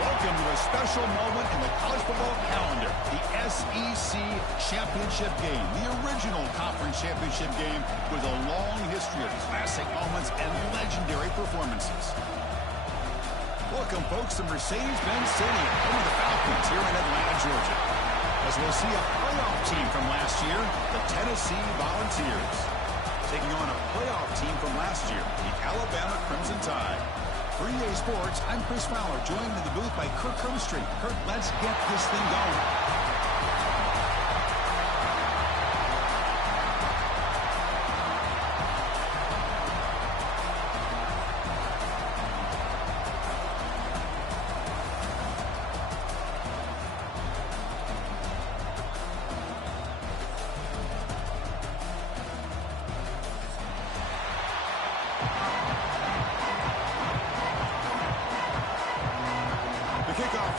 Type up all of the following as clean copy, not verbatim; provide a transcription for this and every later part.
Welcome to a special moment in the college football calendar, the SEC Championship game, the original conference championship game with a long history of classic moments and legendary performances. Welcome, folks, to Mercedes-Benz Stadium, home of the Falcons here in Atlanta, Georgia. As we'll see a playoff team from last year, the Tennessee Volunteers, taking on a playoff team from last year, the Alabama Crimson Tide. For EA Sports, I'm Chris Fowler, joined in the booth by Kirk Hermstreet. Kirk, let's get this thing going.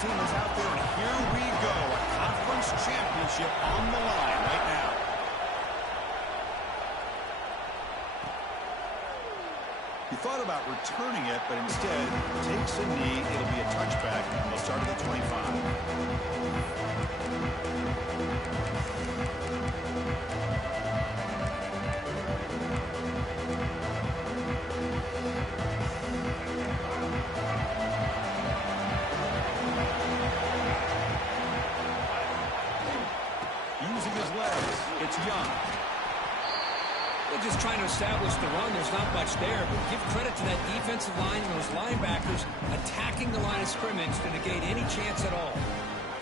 Team is out there, and here we go. A conference championship on the line right now. He thought about returning it, but instead takes a knee. It'll be a touchback. They'll start at the 25. It's Young. They're just trying to establish the run. There's not much there, but give credit to that defensive line and those linebackers attacking the line of scrimmage to negate any chance at all.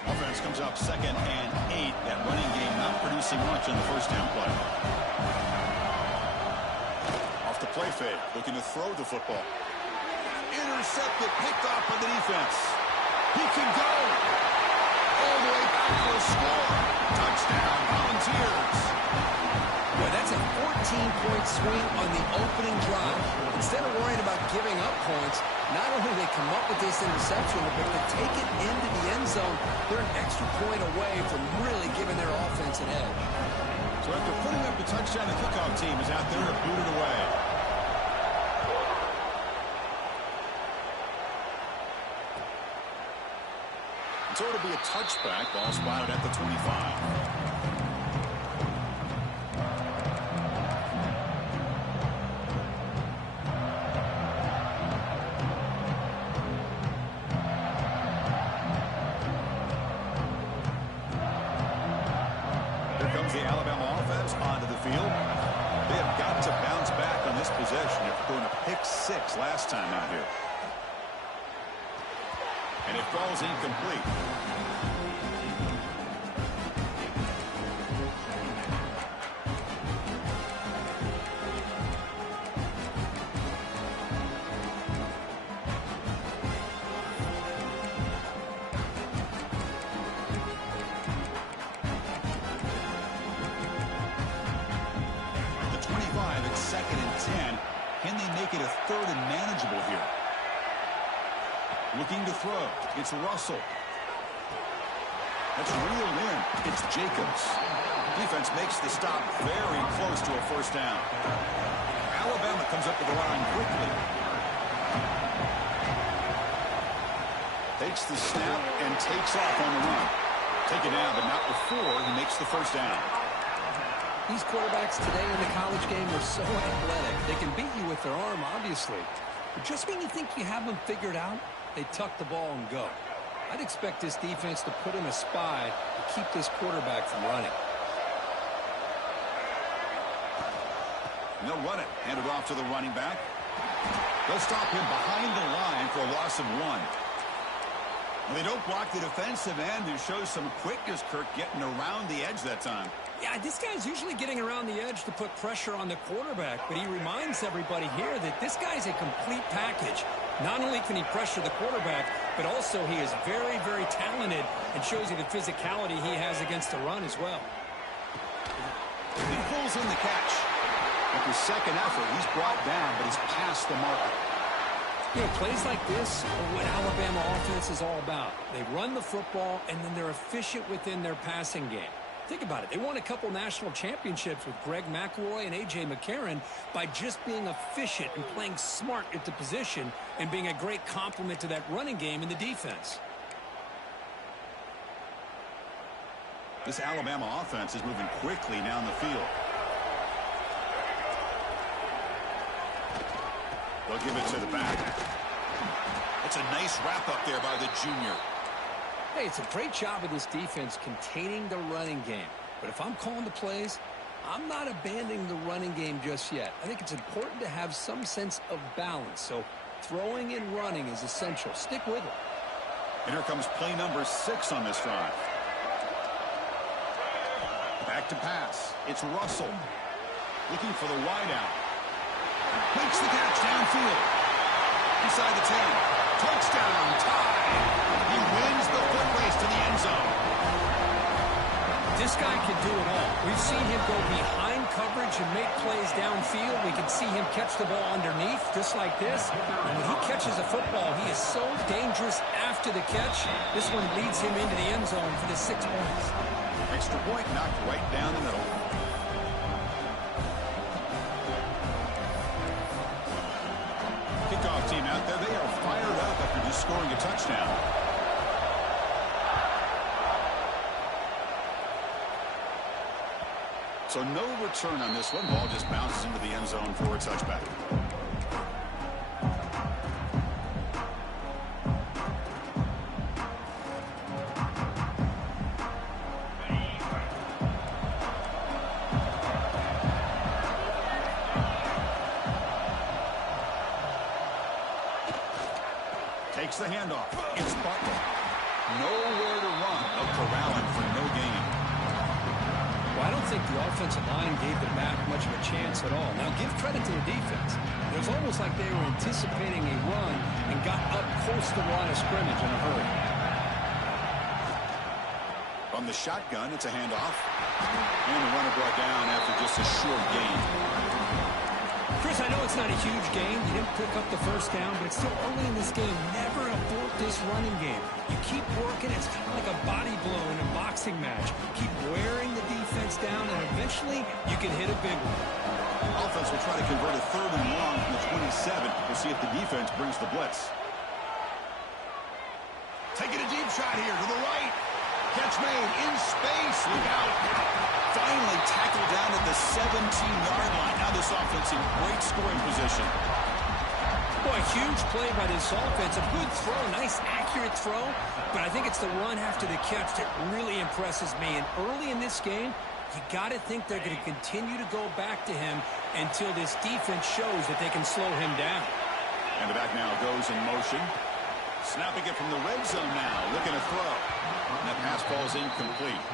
Offense comes up 2nd and 8. That running game not producing much on the first down play. Off the play fake, looking to throw the football. Intercepted, picked off by the defense. He can go all the way back for a score. Touchdown, Volunteers. Boy, that's a 14-point swing on the opening drive. Instead of worrying about giving up points, not only do they come up with this interception, but to take it into the end zone, they're an extra point away from really giving their offense an edge. So after putting up the touchdown, the kickoff team is out there to boot it away. So it'll be a touchback, ball spotted at the 25. Here comes the Alabama offense onto the field. They have got to bounce back on this possession after doing a pick 6 last time out here. And it falls incomplete. The 25, it's 2nd and 10. Can they make it a 3rd and manageable here? Looking to throw. It's Russell. That's reeled in. It's Jacobs. Defense makes the stop very close to a first down. Alabama comes up to the line quickly. Takes the snap and takes off on the run. Taken down, but not before he makes the first down. These quarterbacks today in the college game are so athletic. They can beat you with their arm, obviously. But just when you think you have them figured out, they tuck the ball and go. I'd expect this defense to put in a spy to keep this quarterback from running. And they'll run it. Hand it off to the running back. They'll stop him behind the line for a loss of 1. Well, they don't block the defensive end, who shows some quickness, Kirk, getting around the edge that time. Yeah, this guy's usually getting around the edge to put pressure on the quarterback, but he reminds everybody here that this guy's a complete package. Not only can he pressure the quarterback, but also he is very, very talented and shows you the physicality he has against the run as well. He pulls in the catch. After second effort, he's brought down, but he's past the marker. You know, plays like this are what Alabama offense is all about. They run the football, and then they're efficient within their passing game. Think about it. They won a couple national championships with Greg McElroy and A.J. McCarron by just being efficient and playing smart at the position and being a great complement to that running game in the defense. This Alabama offense is moving quickly down the field. They'll give it to the back. It's a nice wrap-up there by the junior. Hey, it's a great job of this defense containing the running game. But if I'm calling the plays, I'm not abandoning the running game just yet. I think it's important to have some sense of balance. So throwing and running is essential. Stick with it. And here comes play number 6 on this drive. Back to pass. It's Russell. Looking for the wideout. Makes the catch downfield. Inside the 10. Touchdown, tie. He wins the foot race to the end zone. This guy can do it all. We've seen him go behind coverage and make plays downfield. We can see him catch the ball underneath, just like this. And when he catches a football, he is so dangerous after the catch. This one leads him into the end zone for the 6 points. Extra point knocked right down the middle. Kickoff team out there. They are fired up after just scoring a touchdown. So no return on this one. Ball just bounces into the end zone for a touchback. Takes the handoff. It's Butler. Nowhere to run. A corralling for no gain. Well, I don't think the offensive line gave the back much of a chance at all. Now, give credit to the defense. It was almost like they were anticipating a run and got up close to the line of scrimmage in a hurry. From the shotgun, it's a handoff. And the runner brought down after just a short gain. Chris, I know it's not a huge game. You didn't pick up the first down, but it's still early in this game. Never abort this running game. You keep working. It's kind of like a body blow in a boxing match. Keep wearing the defense down, and eventually you can hit a big one. Offense will try to convert a 3rd and long from the 27. We'll see if the defense brings the blitz. Taking a deep shot here to the right. Catch made in space. Look out. Finally tackled down at the 17-yard line. Now this offense in great scoring position. Boy, huge play by this offense. A good throw, nice accurate throw. But I think it's the run after the catch that really impresses me. And early in this game, you got to think they're going to continue to go back to him until this defense shows that they can slow him down. And the back now goes in motion. Snapping it from the red zone now. Looking to throw. And that pass falls incomplete.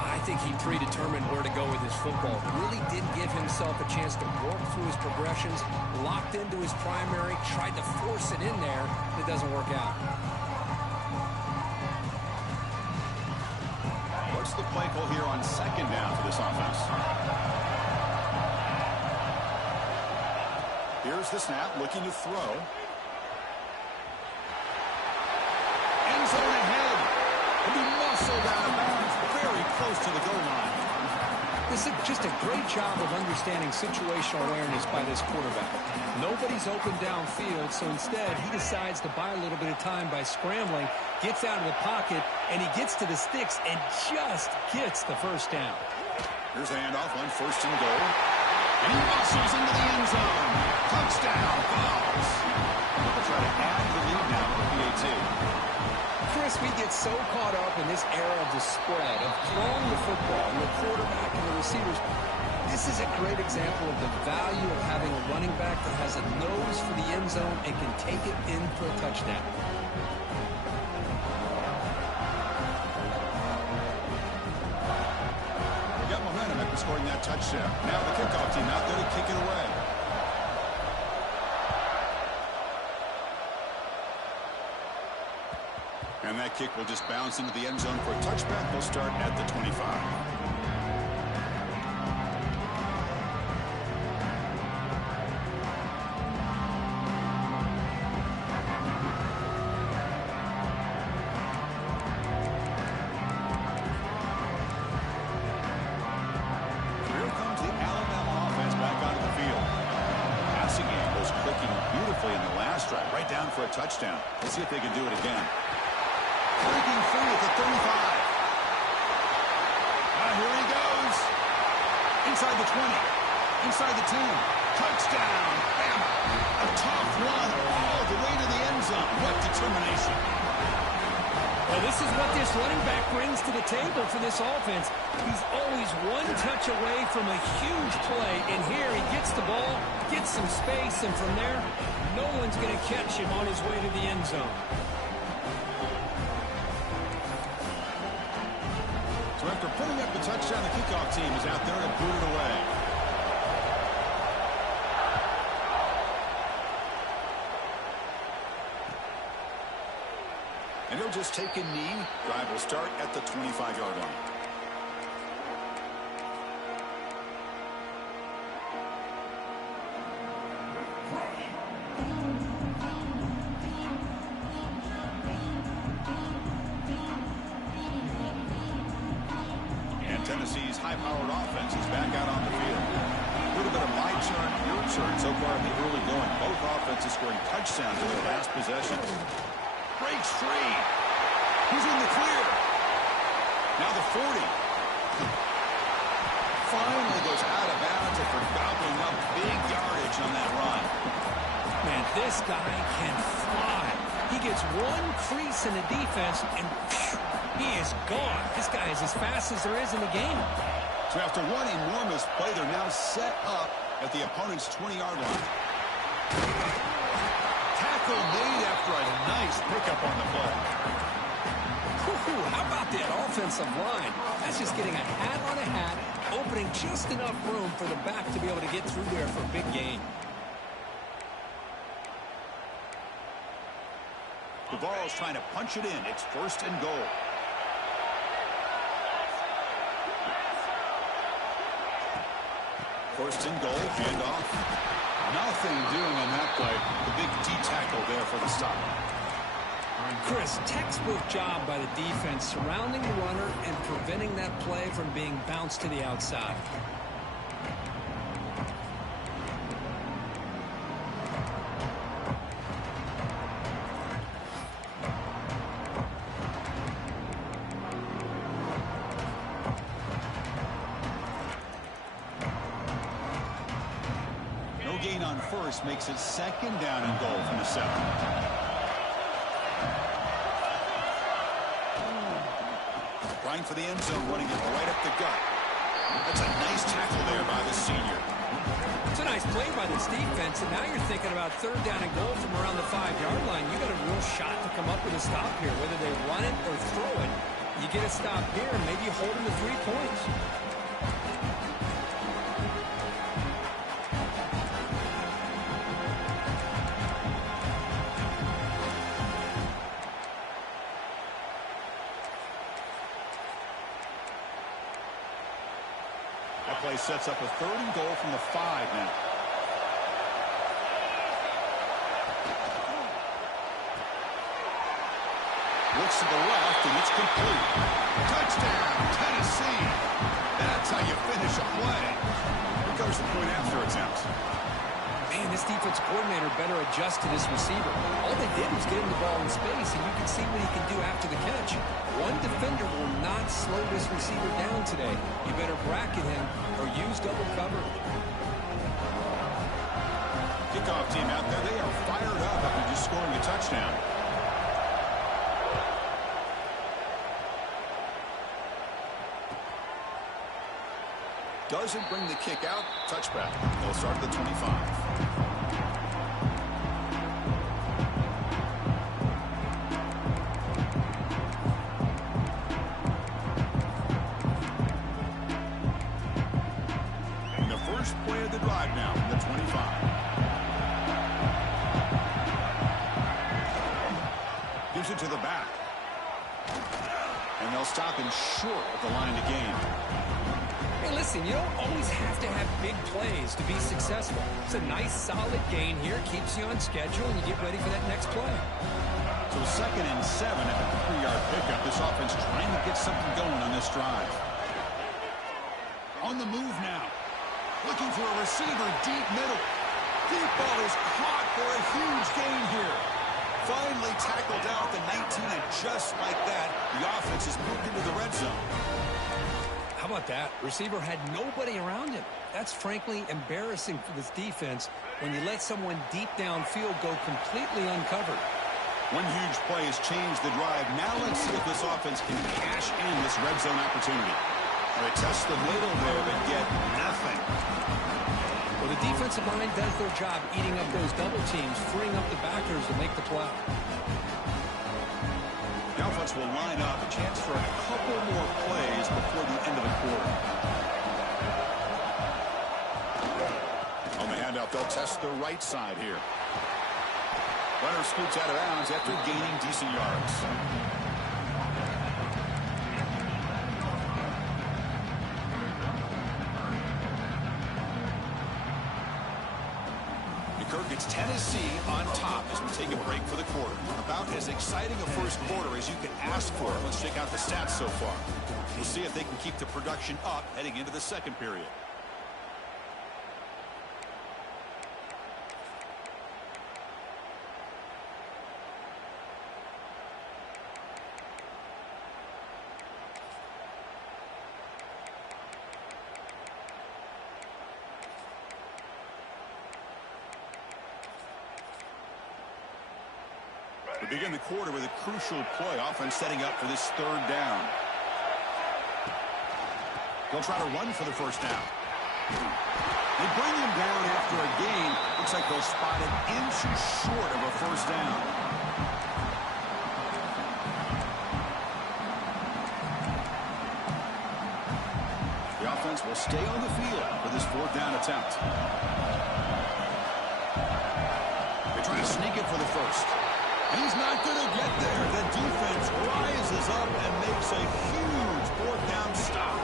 I think he predetermined where to go with his football. Really did give himself a chance to work through his progressions, locked into his primary, tried to force it in there, but it doesn't work out. What's the play call here on 2nd down for this offense? Here's the snap, looking to throw. End zone ahead. He'll be muscled out of bounds, very close to the goal line. This is just a great job of understanding situational awareness by this quarterback. Nobody's open downfield, so instead he decides to buy a little bit of time by scrambling, gets out of the pocket, and he gets to the sticks and just gets the first down. Here's a handoff on 1st and goal. And he muscles into the end zone. Touchdown, Vols. They'll try to add the lead now for PAT. Chris, we get so caught up in this era of the spread, of throwing the football, and the quarterback and the receivers. This is a great example of the value of having a running back that has a nose for the end zone and can take it in for a touchdown. They got momentum after scoring that touchdown. Now the kickoff team out there to kick it away. And that kick will just bounce into the end zone for a touchback. They'll start at the 25. For a touchdown. Let's see if they can do it again. Breaking free at the 35. inside the 20, inside the 10. Touchdown, Bama. A tough run all the way to the end zone. What determination. Well, this is what this running back brings to the table for this offense. He's always one touch away from a huge play, and here he gets the ball, gets some space, and from there, no one's going to catch him on his way to the end zone. So after putting up the touchdown, the kickoff team is out there to boot it away. And he'll just take a knee. Drive will start at the 25-yard line. And Tennessee's high-powered offense is back out on the field. A little bit of my turn, your turn so far in the early going. Both offenses scoring touchdowns in their last possessions. Breaks free. He's in the clear. Now the 40. Finally goes out of bounds after gobbling up big yardage on that run. Man, this guy can fly. He gets one crease in the defense, and phew, he is gone. This guy is as fast as there is in the game. So after one enormous play, they're now set up at the opponent's 20-yard line. Tackle made after a nice pickup on the play. How about that offensive line? That's just getting a hat on a hat, opening just enough room for the back to be able to get through there for a big gain. The ball's trying to punch it in. It's first and goal. First and goal, handoff. Nothing doing on that play. The big D-tackle there for the stop. Chris, textbook job by the defense surrounding the runner and preventing that play from being bounced to the outside. No gain on first makes it second down and goal from the 7. Trying for the end zone, running it right up the gut. That's a nice tackle there by the senior. It's a nice play by this defense, and now you're thinking about third down and goal from around the 5-yard line. You got a real shot to come up with a stop here, whether they run it or throw it. You get a stop here, and maybe you hold them to 3 points. Play sets up a third and goal from the 5 now. Looks to the left, and it's complete. Touchdown, Tennessee. That's how you finish a play. Here comes the point after attempt. Man, this defense coordinator better adjust to this receiver. All they did was get him the ball in space, and you can see what he can do after the catch. One defender will not slow this receiver down today. You better bracket him or use double cover. Kickoff team out there, they are fired up after just scoring a touchdown. Doesn't bring the kick out. Touchback. They'll start at the 25. And the first play of the drive now from the 25. Gives it to the back. And they'll stop him short of the line to gain. Hey, listen, you don't always have to have big plays to be successful. It's a nice, solid gain here. Keeps you on schedule, and you get ready for that next play. So 2nd and 7 at the 3-yard pickup. This offense trying to get something going on this drive. On the move now. Looking for a receiver deep middle. Deep ball is caught for a huge gain here. Finally tackled out at the 19, and just like that, the offense has moved into the red zone. How about that? Receiver had nobody around him. That's frankly embarrassing for this defense when you let someone deep downfield go completely uncovered. One huge play has changed the drive. Now let's see if this offense can cash in this red zone opportunity. They test the middle there, but get nothing. Well, the defensive line does their job eating up those double teams, freeing up the backers to make the play. The offense will line up, a chance for a couple more plays before the end of the quarter. On the handout, they'll test the right side here. Runner scoots out of bounds after gaining decent yards. Kirk, it's Tennessee on top as we take a break for the quarter. About as exciting a first quarter as you could ask for. Let's check out the stats so far. We'll see if they can keep the production up heading into the second period. We begin the quarter with a crucial play, offense setting up for this third down. They'll try to run for the first down. They bring him down after a gain. Looks like they'll spot an inch short of a first down. The offense will stay on the field for this fourth down attempt. They try to sneak it for the first. He's not going to get there. The defense rises up and makes a huge fourth down stop.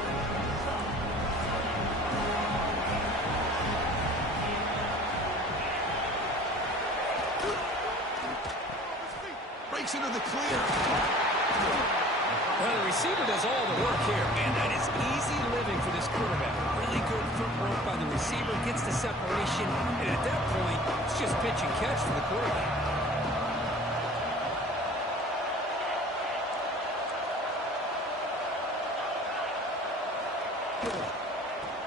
Breaks into the clear. Well, the receiver does all the work here, and that is easy living for this quarterback. Really good footwork by the receiver, gets the separation, and at that point, it's just pitch and catch for the quarterback.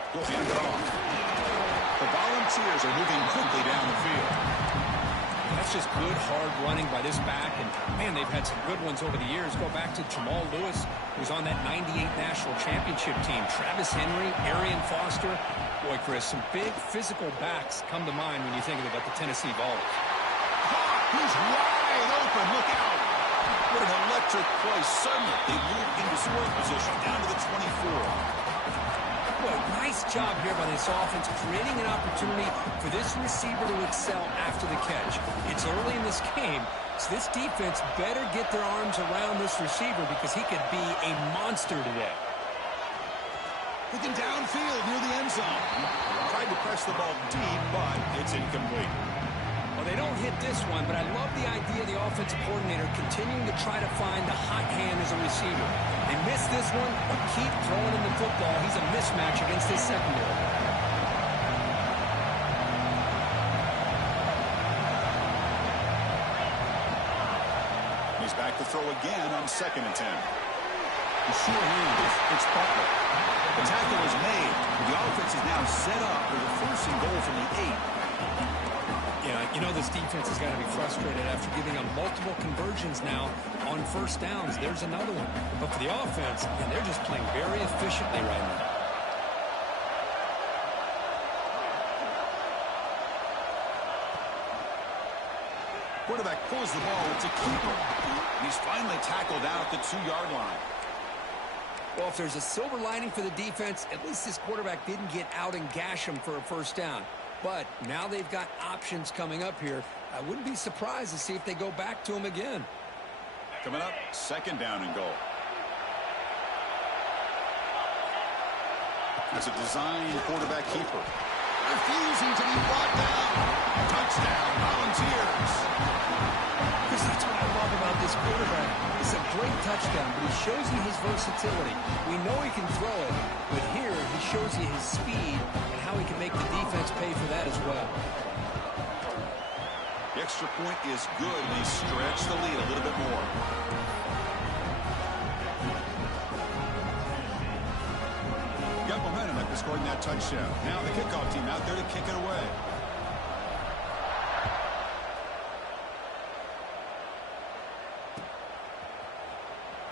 We'll hand it off. The Volunteers are moving quickly down the field. That's just good, hard running by this back. And, man, they've had some good ones over the years. Go back to Jamal Lewis, who's on that 98 National Championship team. Travis Henry, Arian Foster. Boy, Chris, some big physical backs come to mind when you think about the Tennessee Vols. He's wide open. Look out. What an electric play. Suddenly, they move into scoring position down to the 24. Boy, nice job here by this offense, creating an opportunity for this receiver to excel after the catch. It's early in this game, so this defense better get their arms around this receiver because he could be a monster today. Looking downfield near the end zone. Tried to press the ball deep, but it's incomplete. Well, they don't hit this one, but I love the idea of the offensive coordinator continuing to try to find the hot hand as a receiver. They miss this one, but keep throwing him the football. He's a mismatch against this secondary. He's back to throw again on 2nd and 10. The sure hand it's Butler. The tackle is made. The offense is now set up for the 1st and goal from the 8. Yeah, you know this defense has got to be frustrated after giving them multiple conversions now on 1st downs. There's another one. But for the offense, and they're just playing very efficiently right now. Quarterback pulls the ball. It's a keeper. And he's finally tackled out at the 2-yard line. Well, if there's a silver lining for the defense, at least this quarterback didn't get out and gash him for a 1st down. But now they've got options coming up here. I wouldn't be surprised to see if they go back to him again. Coming up, 2nd down and goal. As a design quarterback keeper. Refusing to be brought down. Touchdown, Volunteers. Because that's what I love about this quarterback. It's a great touchdown, but he shows you his versatility. We know he can throw it, but here he shows you his speed and how he can make the defense pay for that as well. The extra point is good, and they stretch the lead a little bit more. recording that touchdown. Now the kickoff team out there to kick it away.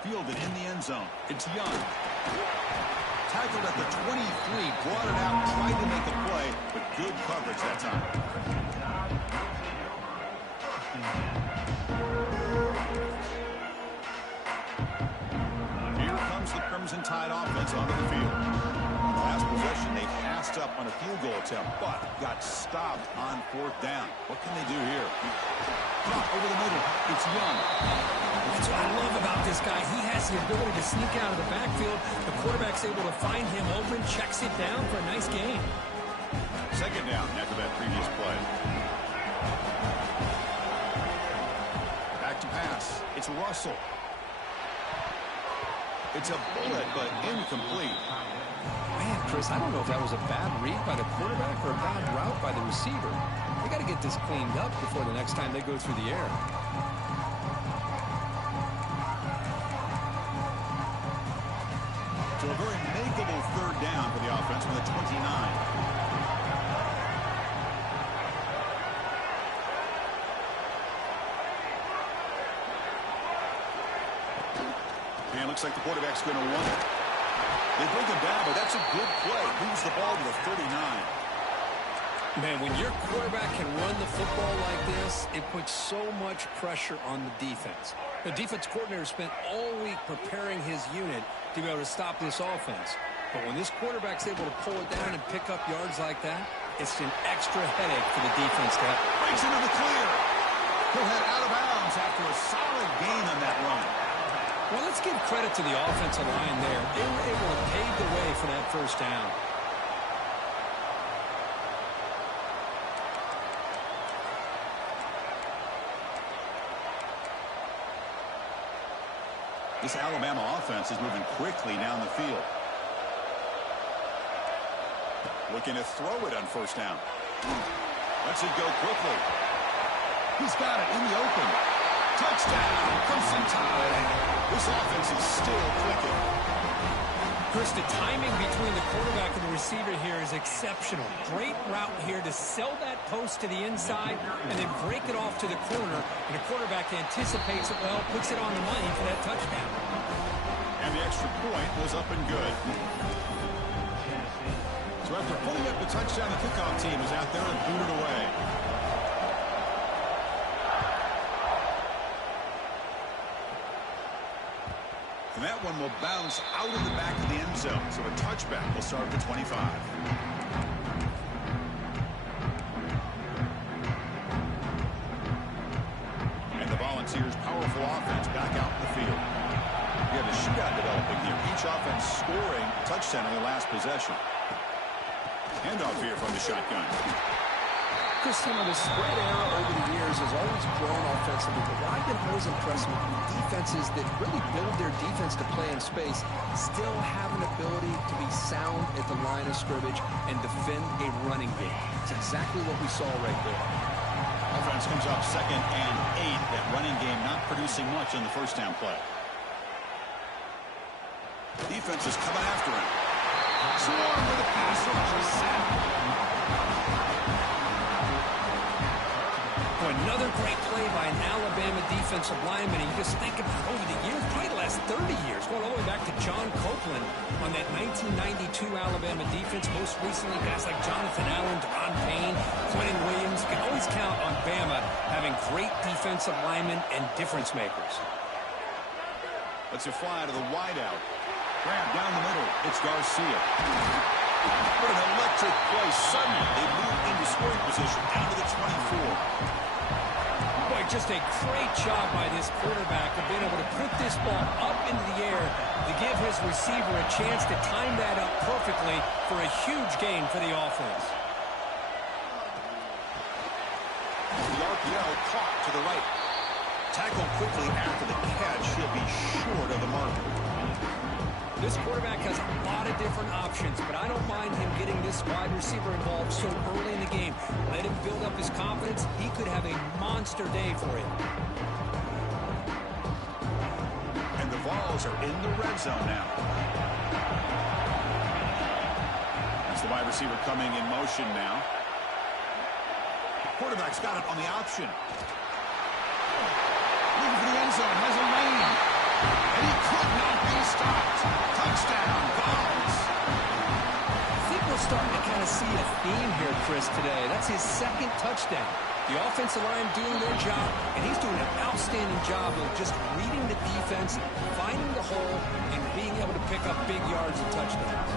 Fielded in the end zone. It's Young. Tackled at the 23, brought it out, tried to make a play, but good coverage that time. Here comes the Crimson Tide offense onto the field. Last possession, they passed up on a field goal attempt, but got stopped on 4th down. What can they do here? Drop over the middle. It's Young. That's what I love about this guy. He has the ability to sneak out of the backfield. The quarterback's able to find him open, checks it down for a nice gain. 2nd down after that previous play. Back to pass. It's Russell. It's a bullet, but incomplete. Man, Chris, I don't know if that was a bad read by the quarterback or a bad route by the receiver. They got to get this cleaned up before the next time they go through the air. So a very makeable 3rd down for the offense from the 29. And looks like the quarterback's going to run it. They bring him down, but that's a good play. Moves the ball to the 39. Man, when your quarterback can run the football like this, it puts so much pressure on the defense. The defense coordinator spent all week preparing his unit to be able to stop this offense. But when this quarterback's able to pull it down and pick up yards like that, it's an extra headache for the defense to have. Breaks into the clear. He'll head out of bounds after a solid gain on that run. Well, let's give credit to the offensive line there. They were able to pave the way for that 1st down. This Alabama offense is moving quickly down the field. Looking to throw it on 1st down. Lets it go quickly. He's got it in the open. Touchdown, Crimson Tide. This offense is still clicking. Chris, the timing between the quarterback and the receiver here is exceptional. Great route here to sell that post to the inside and then break it off to the corner. And the quarterback anticipates it well, puts it on the money for that touchdown. And the extra point was up and good. So after pulling up the touchdown, the kickoff team is out there and booted away. And that one will bounce out of the back of the end zone. So a touchback will start at the 25. And the Volunteers' powerful offense back out in the field. We have a shootout developing here. Each offense scoring a touchdown in their last possession. Handoff here from the shotgun. Christina, the spread era over the years has always grown offensively, but what I've been always impressed with defenses that really build their defense to play in space still have an ability to be sound at the line of scrimmage and defend a running game. It's exactly what we saw right there. Offense comes up 2nd and 8. That running game not producing much on the 1st down play. Defense is coming after him. Swarm with a pass rusher set. Another great play by an Alabama defensive lineman. And you just think about over the years, probably the last 30 years, going all the way back to John Copeland on that 1992 Alabama defense. Most recently, guys like Jonathan Allen, Deron Payne, Quentin Williams. You can always count on Bama having great defensive linemen and difference makers. Let's it fly to the wideout. Grab down the middle. It's Garcia. What an electric play. Suddenly, they move into scoring position down to the 24. Boy, just a great job by this quarterback of being able to put this ball up into the air to give his receiver a chance to time that up perfectly for a huge gain for the offense. The RPO caught to the right. Tackled quickly after the catch. He'll be short of the marker. This quarterback has a lot of different options, but I don't mind him getting this wide receiver involved so early in the game. Let him build up his confidence. He could have a monster day for him. And the Vols are in the red zone now. Watch the wide receiver coming in motion now. Quarterback's got it on the option. Looking for the end zone. Has a lane. And he could not be stopped. Touchdown, Vols. I think we're starting to kind of see a theme here, Chris, today. That's his second touchdown. The offensive line doing their job, and he's doing an outstanding job of just reading the defense, finding the hole, and being able to pick up big yards and touchdowns.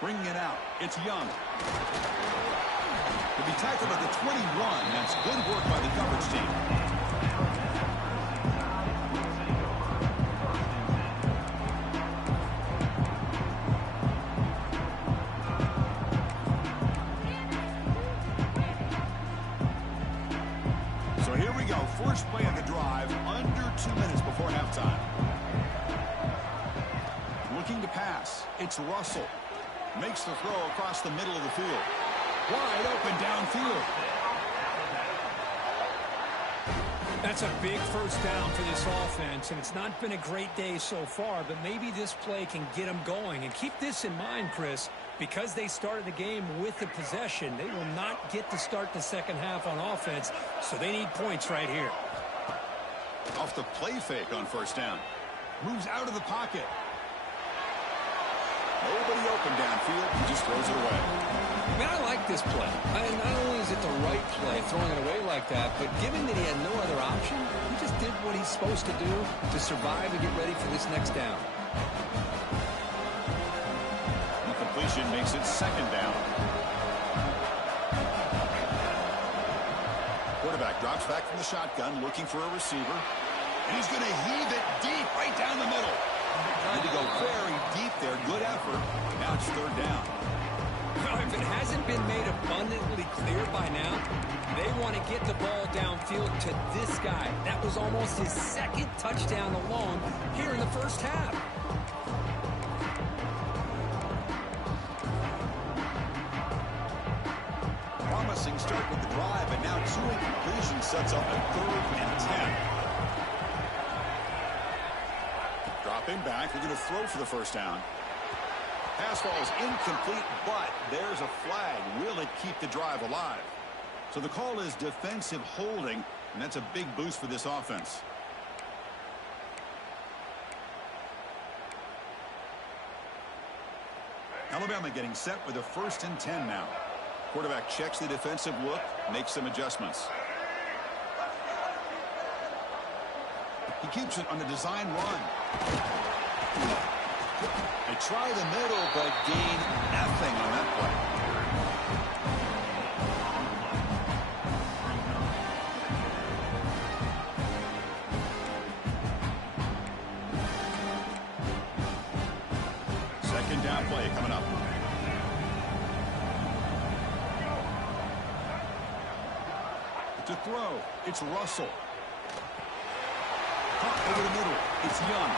Bringing it out. It's Young. He'll be tackled at the 21. That's good work by the coverage team. So here we go. First play of the drive, under 2 minutes before halftime. Looking to pass. It's Russell. Makes the throw across the middle of the field. Wide open downfield. That's a big first down for this offense, and it's not been a great day so far, but maybe this play can get them going. And keep this in mind, Chris, because they started the game with the possession, they will not get to start the second half on offense, so they need points right here. Off the play fake on first down. Moves out of the pocket. Nobody open downfield. He just throws it away. Man, I like this play. Not only is it the right play, throwing it away like that, but given that he had no other option, he just did what he's supposed to do to survive and get ready for this next down. The completion makes it second down. Quarterback drops back from the shotgun, looking for a receiver. And he's going to heave it deep right down the middle. Tried to go very deep there. Good effort. Now it's third down. If it hasn't been made abundantly clear by now, they want to get the ball downfield to this guy. That was almost his second touchdown alone here in the first half. Promising start with the drive, but now two incompletions sets up a 3rd and 10. Dropping back, they're going to throw for the first down. Pass ball is incomplete, but there's a flag. Will it keep the drive alive? So the call is defensive holding, and that's a big boost for this offense. Alabama getting set with a 1st and 10 now. Quarterback checks the defensive look, makes some adjustments. He keeps it on a design run. They try the middle, but gain nothing on that play. Second down play coming up. To throw, it's Russell. Over the middle, it's Young.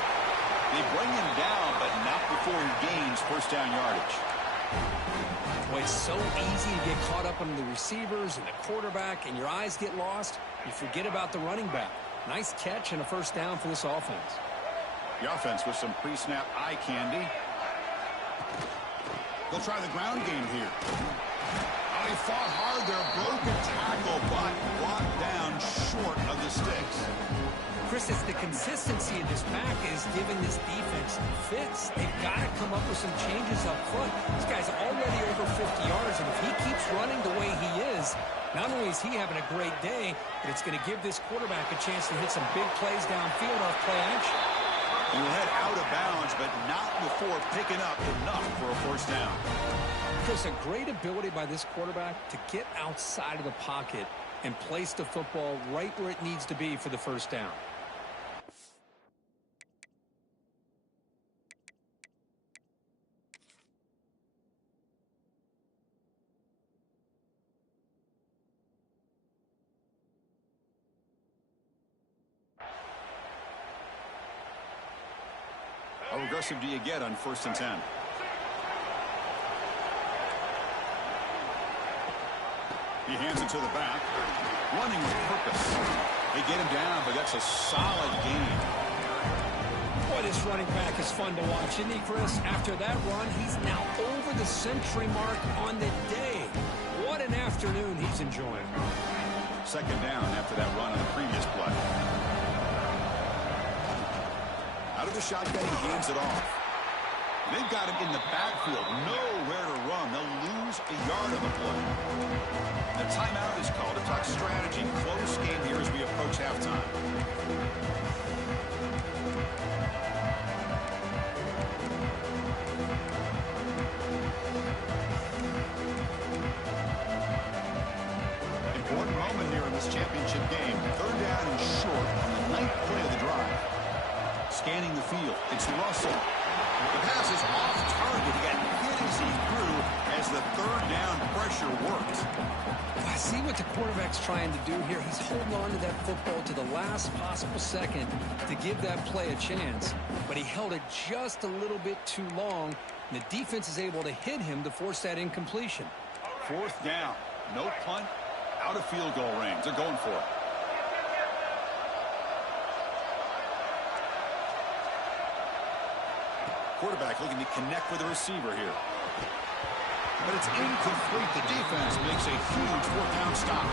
They bring him down, but not before he gains first down yardage. Boy, it's so easy to get caught up on the receivers and the quarterback, and your eyes get lost. You forget about the running back. Nice catch and a first down for this offense. The offense with some pre-snap eye candy. They'll try the ground game here. Oh, he fought hard there. Broken tackle, but brought down short of the sticks. Chris, it's the consistency of this pack is giving this defense fits. They've got to come up with some changes up front. This guy's already over 50 yards, and if he keeps running the way he is, not only is he having a great day, but it's going to give this quarterback a chance to hit some big plays downfield off play action. He will head out of bounds, but not before picking up enough for a first down. Chris, a great ability by this quarterback to get outside of the pocket and place the football right where it needs to be for the first down. How aggressive do you get on 1st and 10? He hands it to the back, running with purpose. They get him down, but that's a solid gain. Boy, this running back is fun to watch, isn't he, Chris? After that run, he's now over the century mark on the day. What an afternoon he's enjoying. Second down after that run on the previous play. Out of the shotgun, he hands it off. And they've got him in the backfield. Nowhere to run. They'll lose a yard on the play. The timeout is called to talk strategy. Close game here as we approach halftime. Important moment here in this championship game. Third down and short on the 9th play of the drive. Scanning the field. It's Russell. The pass is off target. He got hit as he threw as the third down pressure worked. I see what the quarterback's trying to do here. He's holding on to that football to the last possible second to give that play a chance. But he held it just a little bit too long, and the defense is able to hit him to force that incompletion. Fourth down. No punt. Out of field goal range. They're going for it. Quarterback looking to connect with the receiver here. But it's incomplete. The defense makes a huge fourth down stop.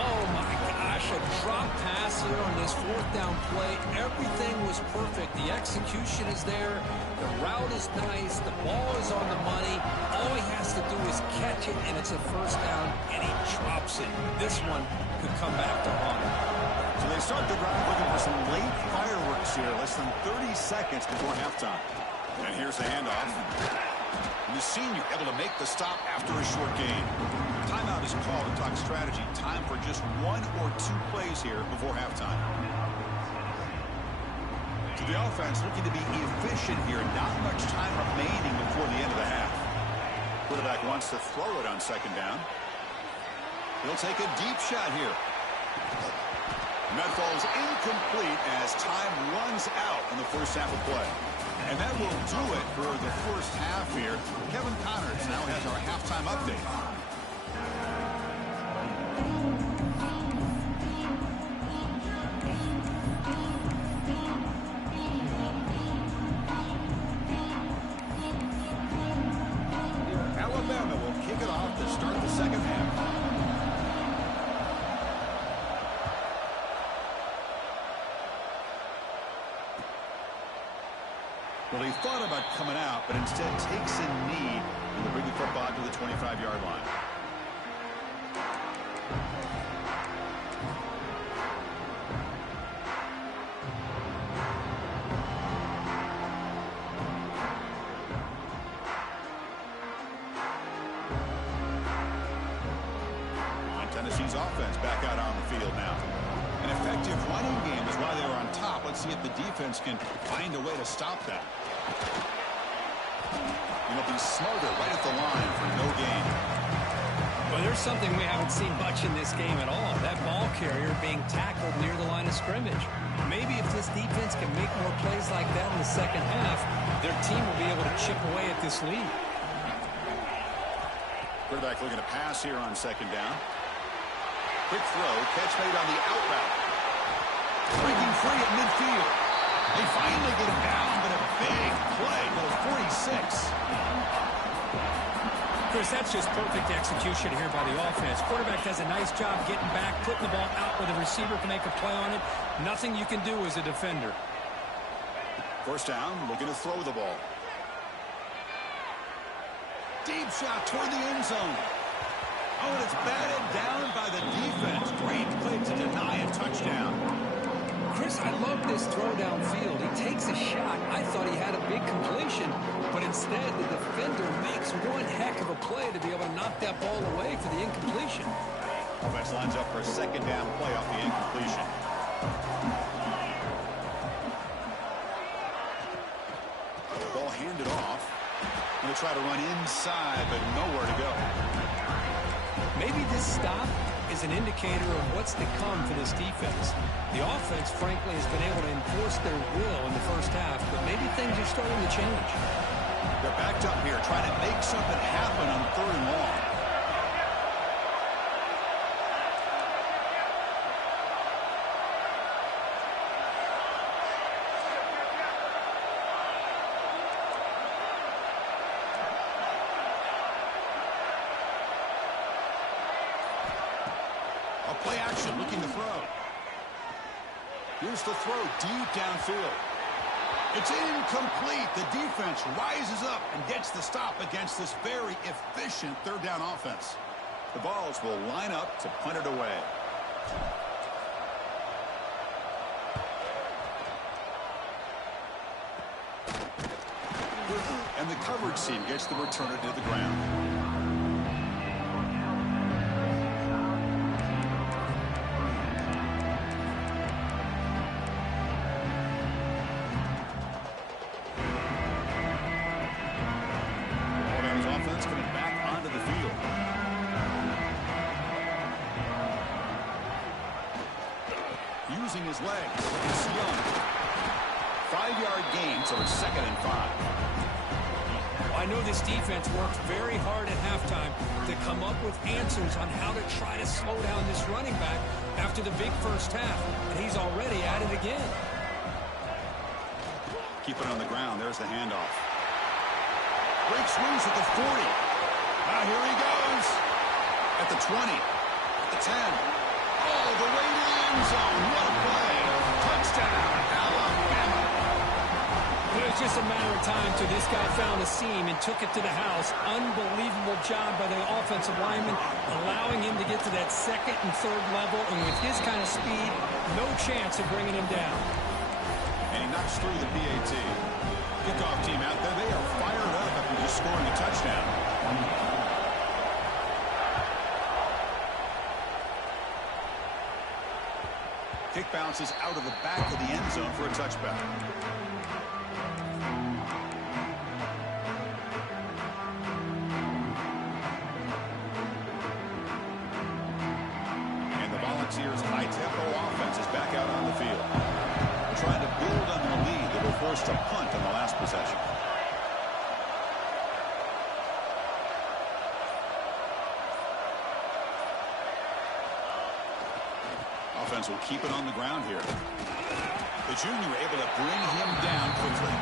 Oh, my gosh. A drop pass here on this fourth down play. Everything was perfect. The execution is there. The route is nice. The ball is on the money. All he has to do is catch it, and it's a first down, and he drops it. This one could come back to haunt him. So they start the drive looking for some late fireworks here. Less than 30 seconds before halftime. And here's the handoff. And the senior able to make the stop after a short gain. Timeout is called to talk strategy. Time for just 1 or 2 plays here before halftime. So the offense looking to be efficient here. Not much time remaining before the end of the half. Quarterback wants to throw it on second down. He'll take a deep shot here. And that falls incomplete as time runs out in the first half of play. And that will do it for the first half here. Kevin Connors now has our halftime update. Alabama will kick it off to start the second half. Well, he thought about coming out, but instead takes a knee and will bring the football to the 25-yard line. And Tennessee's offense back out on the field now. An effective running game is why they were on top. Let's see if the defense can find a way to stop that. It'll be smarter right at the line for no gain. Well, there's something we haven't seen much in this game at all. That ball carrier being tackled near the line of scrimmage. Maybe if this defense can make more plays like that in the second half, their team will be able to chip away at this lead. Quarterback looking to pass here on second down. Quick throw, catch made on the out route. Breaking free at midfield. They finally get him down, but a big play to the 46. Chris, that's just perfect execution here by the offense. Quarterback does a nice job getting back, putting the ball out where the receiver can make a play on it. Nothing you can do as a defender. First down, looking to throw the ball. Deep shot toward the end zone. Oh, and it's batted down by the defense. Great play to deny a touchdown. Chris, I love this throw downfield. He takes a shot. I thought he had a big completion, but instead the defender makes one heck of a play to be able to knock that ball away for the incompletion. Offense lines up for a second down play off the incompletion. Ball handed off. Going to try to run inside, but nowhere to go. Maybe this stop is an indicator of what's to come for this defense. The offense, frankly, has been able to enforce their will in the first half, but maybe things are starting to change. They're backed up here, trying to make something happen on third and long. A play action looking to throw. Here's the throw deep downfield. It's incomplete. The defense rises up and gets the stop against this very efficient third down offense. The Vols will line up to punt it away. And the coverage team gets the returner to the ground. Using his legs. It's Young. 5-yard gain, so it's 2nd and 5. I know this defense worked very hard at halftime to come up with answers on how to try to slow down this running back after the big first half, and he's already at it again. Keep it on the ground. There's the handoff. Breaks loose at the 40. Now here he goes. At the 20. At the 10. Oh, the way to the end zone. What a play. Touchdown, Alabama. It was just a matter of time till this guy found a seam and took it to the house. Unbelievable job by the offensive lineman, allowing him to get to that second and third level, and with his kind of speed, no chance of bringing him down. And he knocks through the PAT. Kickoff team out there, they are fired up after just scoring a touchdown. Kick bounces out of the back of the end zone for a touchback. And the Volunteers' high-tempo offense is back out on the field. Trying to build on their lead. They were forced to punt on the last possession. Offense will keep it on the ground here. The junior able to bring him down quickly.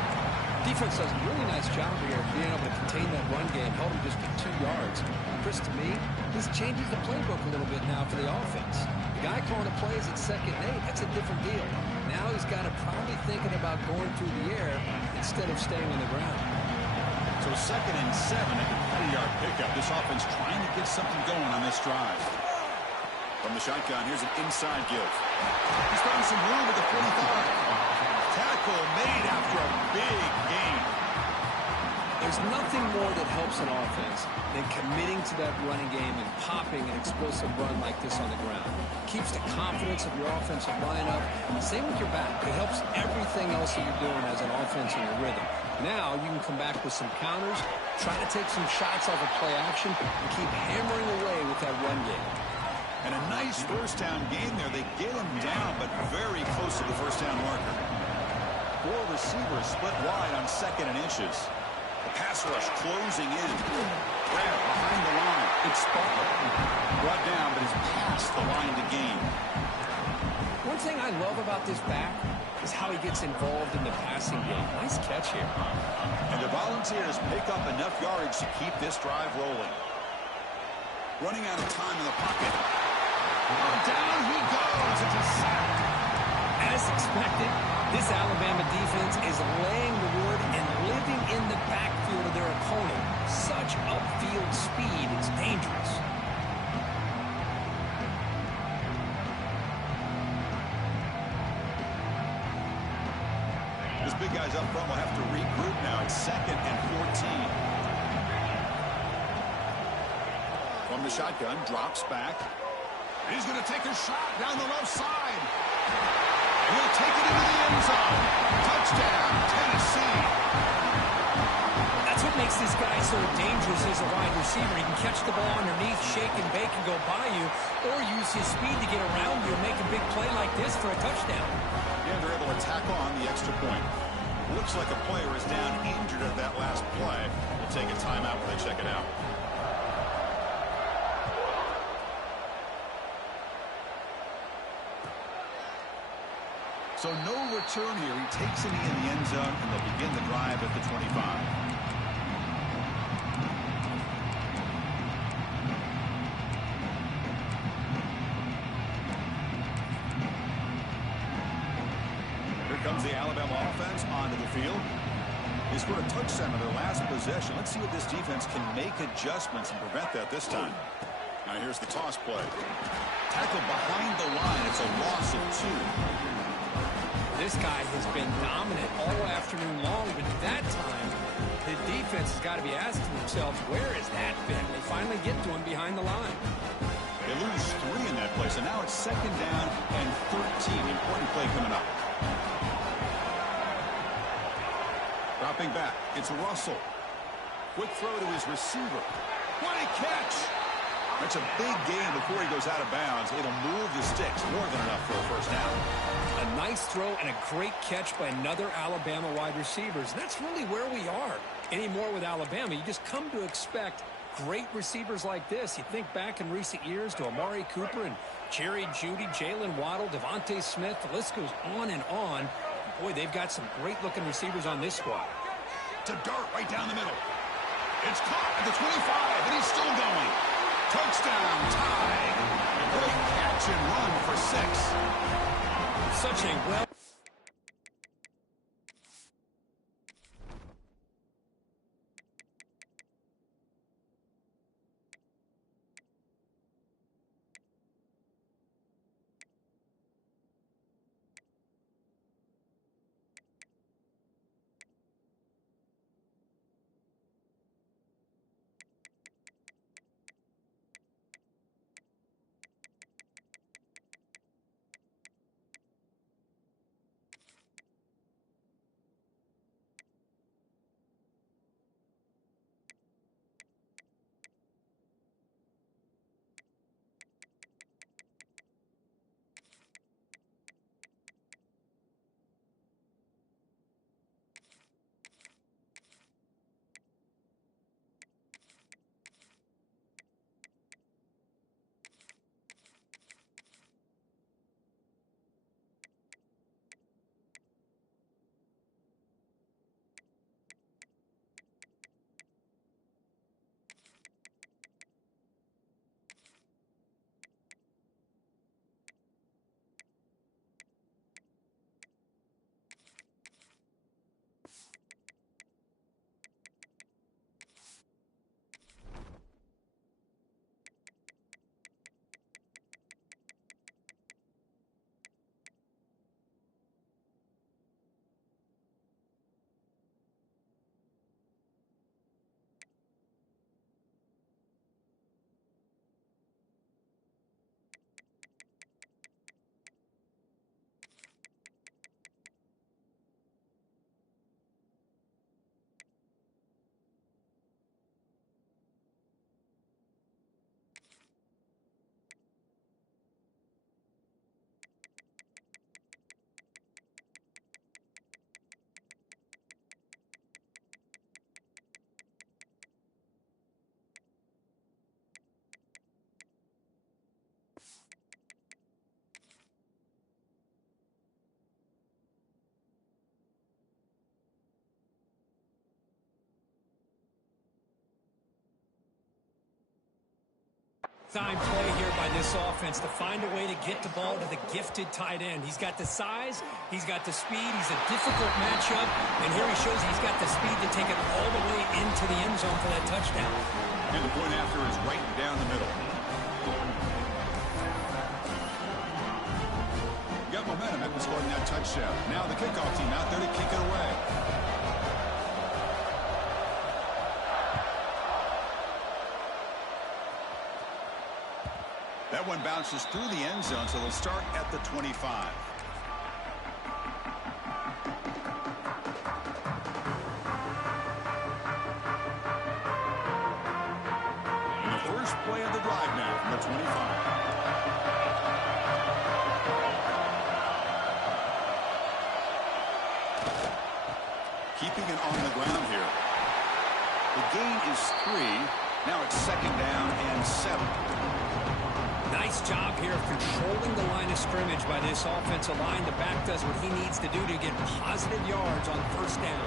Defense does a really nice job here of being able to contain that run game, held him just to 2 yards. Chris, to me, this changes the playbook a little bit now for the offense. The guy calling the plays at 2nd and 8, that's a different deal. Now he's got to probably thinking about going through the air instead of staying on the ground. So 2nd and 7 at the 20-yard pickup. This offense trying to get something going on this drive. From the shotgun, here's an inside give. He's found some room at the 45. Tackle made after a big gain. There's nothing more that helps an offense than committing to that running game and popping an explosive run like this on the ground. Keeps the confidence of your offensive lineup. Same with your back. It helps everything else that you're doing as an offense in your rhythm. Now you can come back with some counters, try to take some shots off of play action, and keep hammering away with that run game. And a nice first down gain there. They get him down, but very close to the first down marker. 4 receivers split wide on 2nd and inches. The pass rush closing in. Grab behind the line. It's Spotler. Brought down, but is past the line to gain. One thing I love about this back is how he gets involved in the passing game. Nice catch here. And the Volunteers pick up enough yardage to keep this drive rolling. Running out of time in the pocket. Oh, down he goes. It's a sack. As expected, this Alabama defense is laying the wood and living in the backfield of their opponent. Such upfield speed, it's dangerous. This big guy's up front will have to regroup now. It's 2nd and 14. From the shotgun, drops back. He's going to take a shot down the left side. And he'll take it into the end zone. Touchdown, Tennessee. That's what makes this guy so dangerous as a wide receiver. He can catch the ball underneath, shake and bake and go by you, or use his speed to get around you and make a big play like this for a touchdown. Yeah, they're able to tackle on the extra point. Looks like a player is down injured at that last play. We'll take a timeout when they check it out. So no return here. He takes it in the end zone, and they'll begin the drive at the 25. comes the Alabama offense onto the field. They scored a touchdown on their last possession. Let's see what this defense can make adjustments and prevent that this time. Now here's the toss play. Tackled behind the line. It's a loss of 2. This guy has been dominant all afternoon long, but that time, the defense has got to be asking themselves, where has that been? They finally get to him behind the line. They lose 3 in that play, so now it's 2nd down and 13. Important play coming up. Dropping back, it's Russell. Quick throw to his receiver. What a catch! That's a big gain before he goes out of bounds. It'll move the sticks, more than enough for a first down. A nice throw and a great catch by another Alabama wide receivers. And that's really where we are anymore with Alabama. You just come to expect great receivers like this. You think back in recent years to Amari Cooper and Jerry Jeudy, Jalen Waddle, Devontae Smith. The list goes on and on. Boy, they've got some great-looking receivers on this squad. To Dart right down the middle. It's caught at the 25, and he's still going. Touchdown, tied. A great catch and run for 6. Such a well... Time play here by this offense to find a way to get the ball to the gifted tight end. He's got the size, he's got the speed, he's a difficult matchup, and here he shows he's got the speed to take it all the way into the end zone for that touchdown. And the point after is right down the middle. Got momentum after scoring that touchdown. Now the kickoff team out there to kick it away. That one bounces through the end zone, so they'll start at the 25. And the first play of the drive now from the 25. Keeping it on the ground here. The gain is 3. Now it's 2nd down and 7. Nice job here of controlling the line of scrimmage by this offensive line. The back does what he needs to do to get positive yards on first down.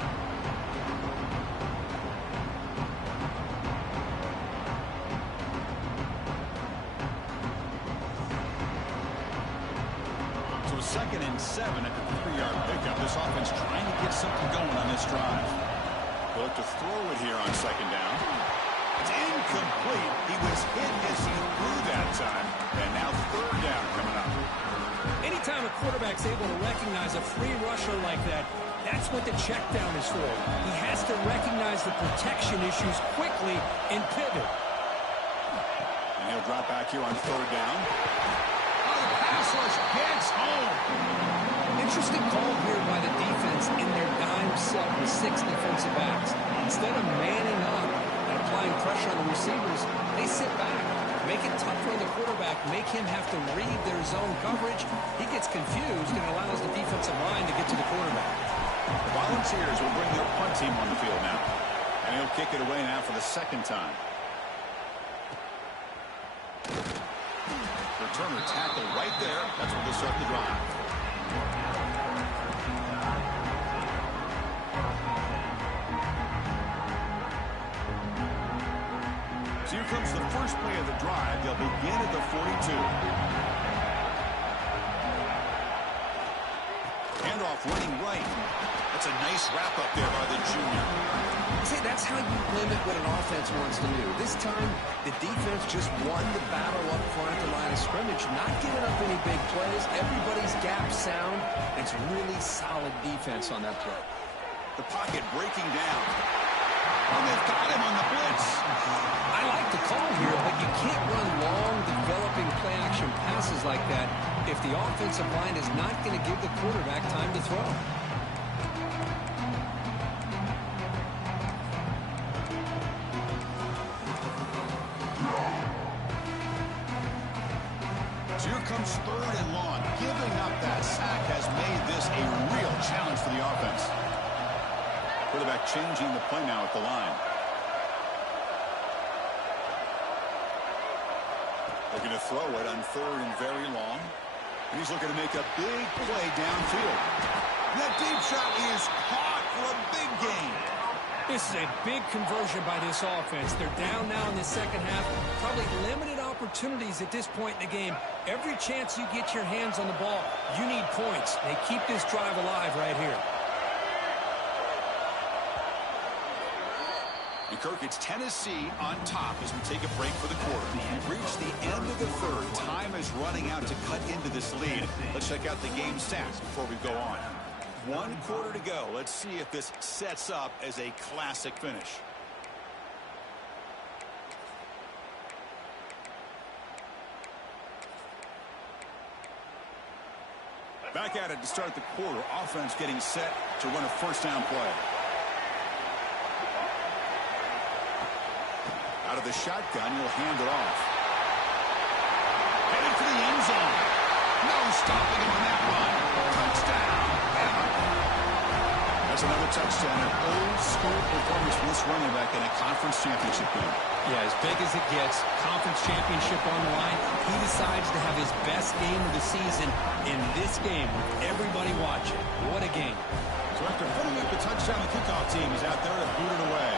So So 2nd and 7 at the 3-yard pickup. This offense trying to get something going on this drive. They'll look to throw it here on 2nd down. It's incomplete. He was hit as he threw that time. And now 3rd down coming up. Anytime a quarterback's able to recognize a free rusher like that, that's what the check down is for. He has to recognize the protection issues quickly and pivot. And he'll drop back here on 3rd down. Oh, the pass rush gets home. Interesting call here by the defense in their dime set with 6 defensive backs. Instead of manning up and applying pressure on the receivers, they sit back, make it tougher on the quarterback, make him have to read their zone coverage. He gets confused and allows the defensive line to get to the quarterback. The Volunteers will bring their punt team on the field now. And he'll kick it away now for the 2nd time. Returner tackle right there. That's when they'll start the drive. So here comes the first play of the drive. They'll begin at the 42. Handoff running right. That's a nice wrap-up there by the junior. See, that's how you limit what an offense wants to do. This time, the defense just won the battle up front at the line of scrimmage, not giving up any big plays. Everybody's gap sound. It's really solid defense on that play. The pocket breaking down. Oh, they've got him on the blitz. I like the call here, but you can't run long, developing play-action passes like that if the offensive line is not going to give the quarterback time to throw. So here comes 3rd and long. Giving up that sack has made this a real challenge for the offense. Quarterback changing the play now at the line. Looking to throw it on 3rd and very long. And he's looking to make a big play downfield. That deep shot is caught for a big gain. This is a big conversion by this offense. They're down now in the 2nd half. Probably limited opportunities at this point in the game. Every chance you get your hands on the ball, you need points. They keep this drive alive right here. And Kirk, it's Tennessee on top as we take a break for the quarter. We've reached the end of the 3rd. Time is running out to cut into this lead. Let's check out the game stats before we go on. 1 quarter to go. Let's see if this sets up as a classic finish. Back at it to start the quarter. Offense getting set to run a 1st down play. Out of the shotgun, he'll hand it off. Headed for the end zone. No stopping him on that run. Touchdown. That's another touchdown. An old-school performance from this running back in a conference championship game. Yeah, as big as it gets, conference championship on the line. He decides to have his best game of the season in this game with everybody watching. What a game. So after putting up the touchdown, the kickoff team is out there to boot it away.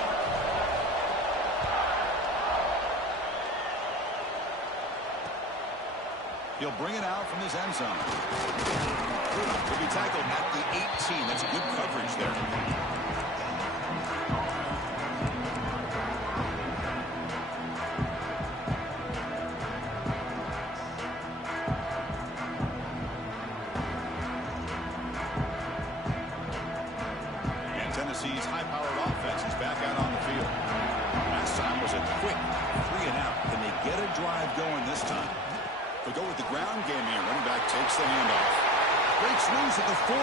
He'll bring it out from his end zone. He'll be tackled at the 18. That's good coverage there. And Tennessee's high-powered offense is back out on the field. Last time was a quick 3 and out. Can they get a drive going this time? They'll go with the ground game here. Running back takes the handoff. Breaks loose at the 40.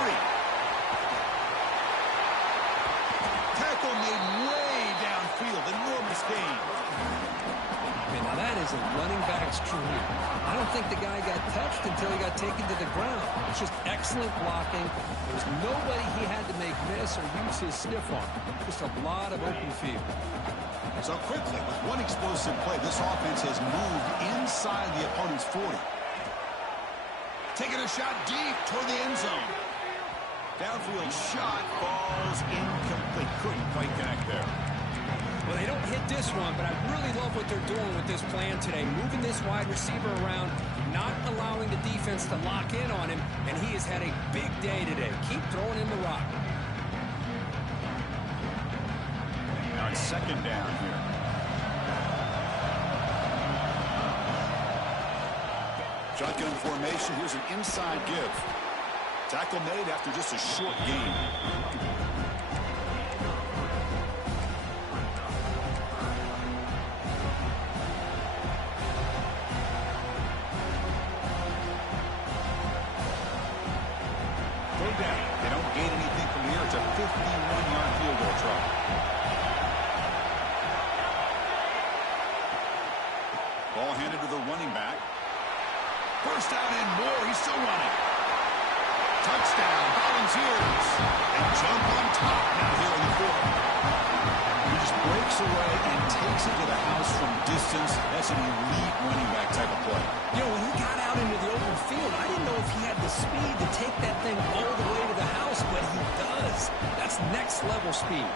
Tackle made way downfield. Enormous gain. Okay, now that is a running back's dream. I don't think the guy got touched until he got taken to the ground. It's just excellent blocking. There's nobody he had to make miss or use his stiff arm. Just a lot of open field. So quickly, with one explosive play, this offense has moved inside the opponent's 40. Taking a shot deep toward the end zone. Downfield shot falls incomplete. Couldn't quite connect there. Well, they don't hit this one, but I really love what they're doing with this plan today. Moving this wide receiver around, not allowing the defense to lock in on him, and he has had a big day today. Keep throwing him the rock. Now it's second down here. Shotgun formation. Here's an inside give. Tackle made after just a short gain. Third down. They don't gain anything from here. It's a 51-yard field goal try. Ball handed to the running back. First down and more. He's still running. Touchdown, Volunteers. And jump on top now here in the fourth. He just breaks away and takes it to the house from distance. That's an elite running back type of play. You know, when he got out into the open field, I didn't know if he had the speed to take that thing all the way to the house, but he does. That's next level speed.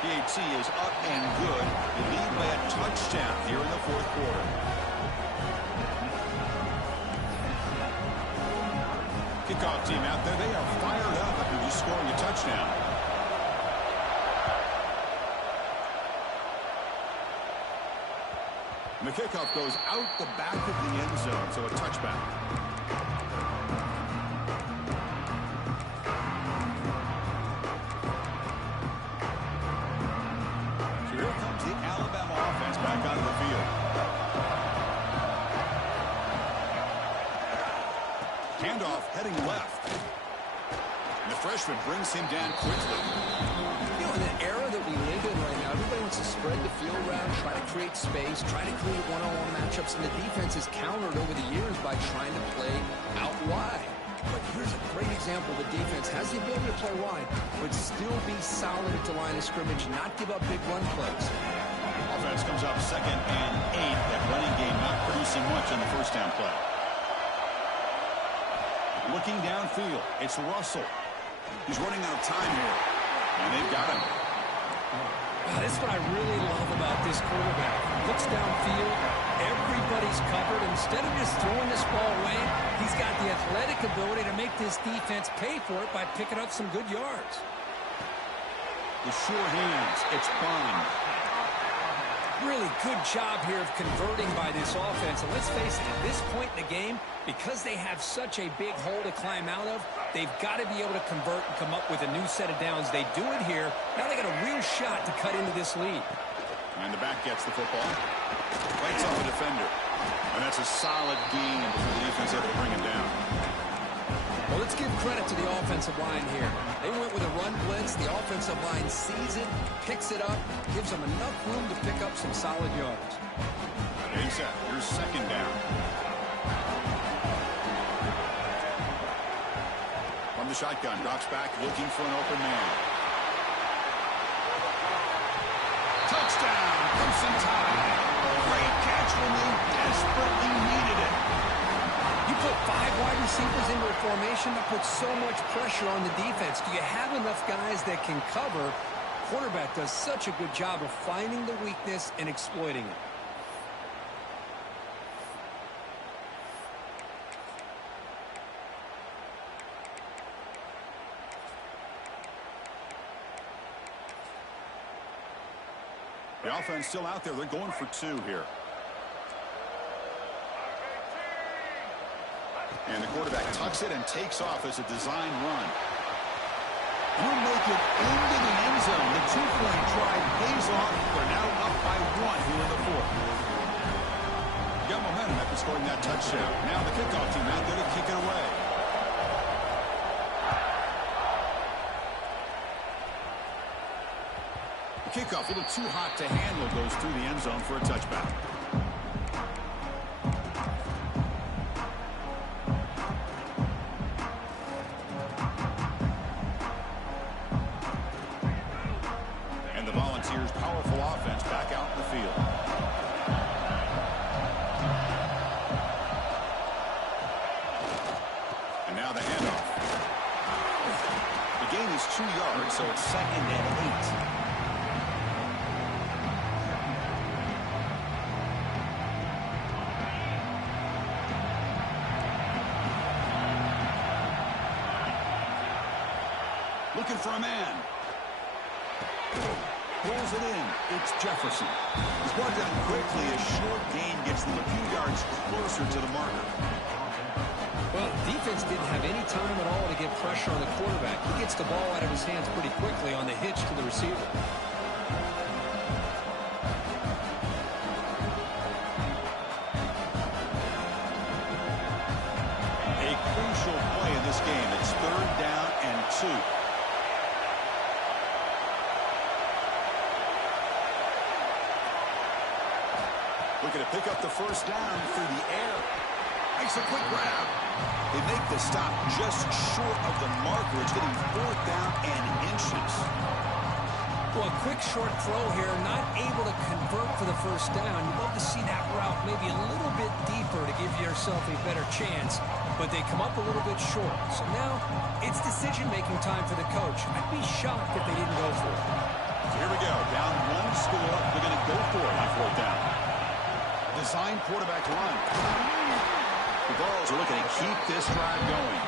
PAT is up and good. They lead by a touchdown here in the fourth quarter. Kickoff team out there, they are fired up after just scoring a touchdown. And the kickoff goes out the back of the end zone, so a touchback. So here comes the Alabama offense back onto the field. Handoff heading left. And the freshman brings him down quickly. You know, in an era that we live in right now, everybody wants to spread the field around, try to create space, try to create one-on-one matchups, and the defense has countered over the years by trying to play out wide. But here's a great example. The defense has the ability to play wide, but still be solid at the line of scrimmage, not give up big run plays. Offense comes up 2nd and 8. That running game not producing much on the first down play. Looking downfield, it's Russell. He's running out of time here, and they've got him. That's what I really love about this quarterback. Looks downfield, everybody's covered. Instead of just throwing this ball away, he's got the athletic ability to make this defense pay for it by picking up some good yards. With sure hands, it's Bond. Really good job here of converting by this offense. And let's face it, at this point in the game, because they have such a big hole to climb out of, they've got to be able to convert and come up with a new set of downs. They do it here. Now they got a real shot to cut into this lead. And the back gets the football. Fights off a defender. And that's a solid gain before the defense able to bring him down. Well, let's give credit to the offensive line here. They went with a run blitz. The offensive line sees it, picks it up, gives them enough room to pick up some solid yards. Game set. Here's second down. From the shotgun, drops back, looking for an open man. Touchdown, Crimson Tide. Great catch when they desperately needed it. You put 5 wide receivers into a formation that puts so much pressure on the defense. Do you have enough guys that can cover? Quarterback does such a good job of finding the weakness and exploiting it. The offense still out there. They're going for 2 here. And the quarterback tucks it and takes off as a design run. We'll make it into the end zone. The 2-point try pays off. They're now up by 1 here in the fourth. Got momentum after scoring that touchdown. Now the kickoff team out there to kick it away. The kickoff, a little too hot to handle, goes through the end zone for a touchback. And the Volunteers' powerful offense back out in the field. And now the handoff. The gain is 2 yards, so it's 2nd and 8. Looking for a man. Pulls it in. It's Jefferson. He's brought down quickly. A short gain gets them a few yards closer to the marker. Well, defense didn't have any time at all to get pressure on the quarterback. He gets the ball out of his hands pretty quickly on the hitch to the receiver. A crucial play in this game. It's 3rd down and 2. Looking to pick up the first down through the air. Makes a quick grab. They make the stop just short of the marker. It's getting 4th down and inches. Well, a quick short throw here, not able to convert for the first down. You'd love to see that route maybe a little bit deeper to give yourself a better chance, but they come up a little bit short. So now it's decision-making time for the coach. I'd be shocked if they didn't go for it. So here we go. Down 1 score. They're going to go for it on 4th down. Design quarterback run. The Vols are looking to keep this drive going.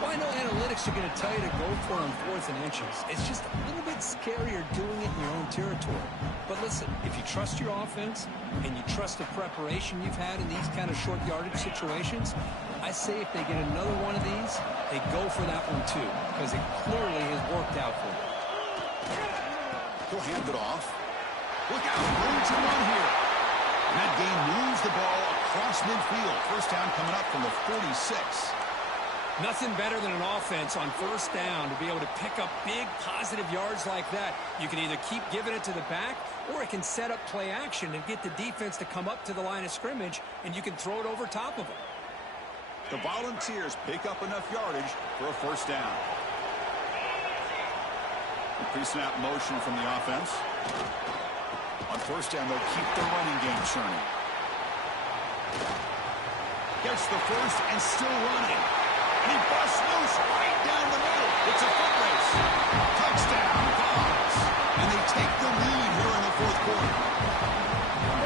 Well, I know analytics are going to tell you to go for it on 4th and inches. It's just a little bit scarier doing it in your own territory. But listen, if you trust your offense and you trust the preparation you've had in these kind of short yardage situations, I say if they get another one of these, they go for that one too, because it clearly has worked out for them. He'll hand it off. Look out, room to run here. And that game moves the ball across midfield. First down coming up from the 46. Nothing better than an offense on first down to be able to pick up big positive yards like that. You can either keep giving it to the back, or it can set up play action and get the defense to come up to the line of scrimmage, and you can throw it over top of them. The Volunteers pick up enough yardage for a first down. Pre-snap motion from the offense. On first down, they'll keep the running game churning. Gets the first and still running. And he busts loose right down the middle. It's a foot race. Touchdown, Vols. And they take the lead here in the 4th quarter.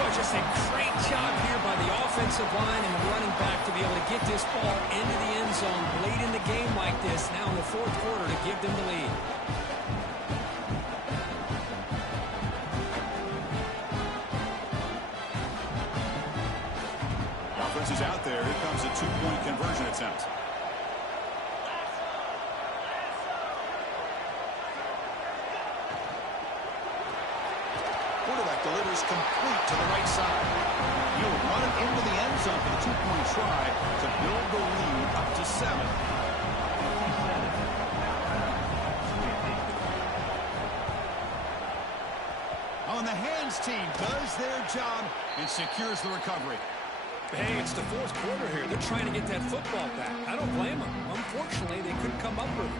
Oh, just a great job here by the offensive line and the running back to be able to get this ball into the end zone late in the game like this, now in the 4th quarter, to give them the lead. Offense is out there. Here comes a 2-point conversion attempt. Quarterback delivers complete to the right side. He'll run it into the end zone for the 2-point try to build the lead up to 7. On the hands team does their job and secures the recovery. Hey, it's the 4th quarter here. They're trying to get that football back. I don't blame them. Unfortunately, they couldn't come up with it.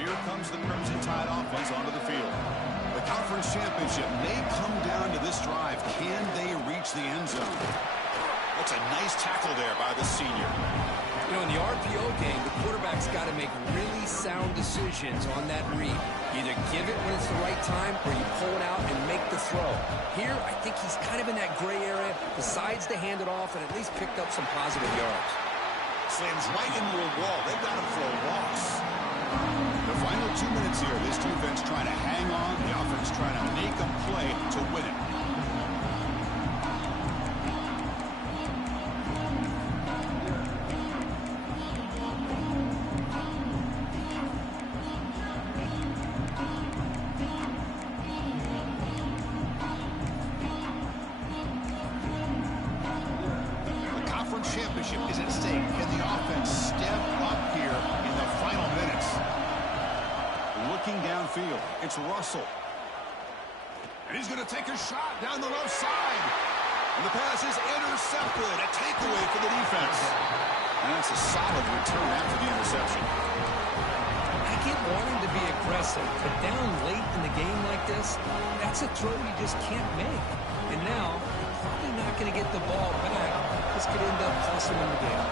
Here comes the Crimson Tide offense onto the field. The conference championship may come down to this drive. Can they reach the end zone? That's a nice tackle there by the senior. You know, in the RPO game, the quarterback's got to make really sound decisions on that read. Either give it when it's the right time, or you pull it out and make the throw. Here, I think he's kind of in that gray area, decides to hand it off and at least picked up some positive yards. Slams right into a wall. They've got him for a loss. The final 2 minutes here, this defense trying to hang on, the offense trying to make them play to win it. Championship is at stake. Can the offense step up here in the final minutes? Looking downfield, it's Russell. And he's going to take a shot down the left side. And the pass is intercepted. A takeaway for the defense. And that's a solid return after the interception. I get wanting to be aggressive, but down late in the game like this, that's a throw you just can't make. And now, you're probably not going to get the ball back. This could end up costing them the game.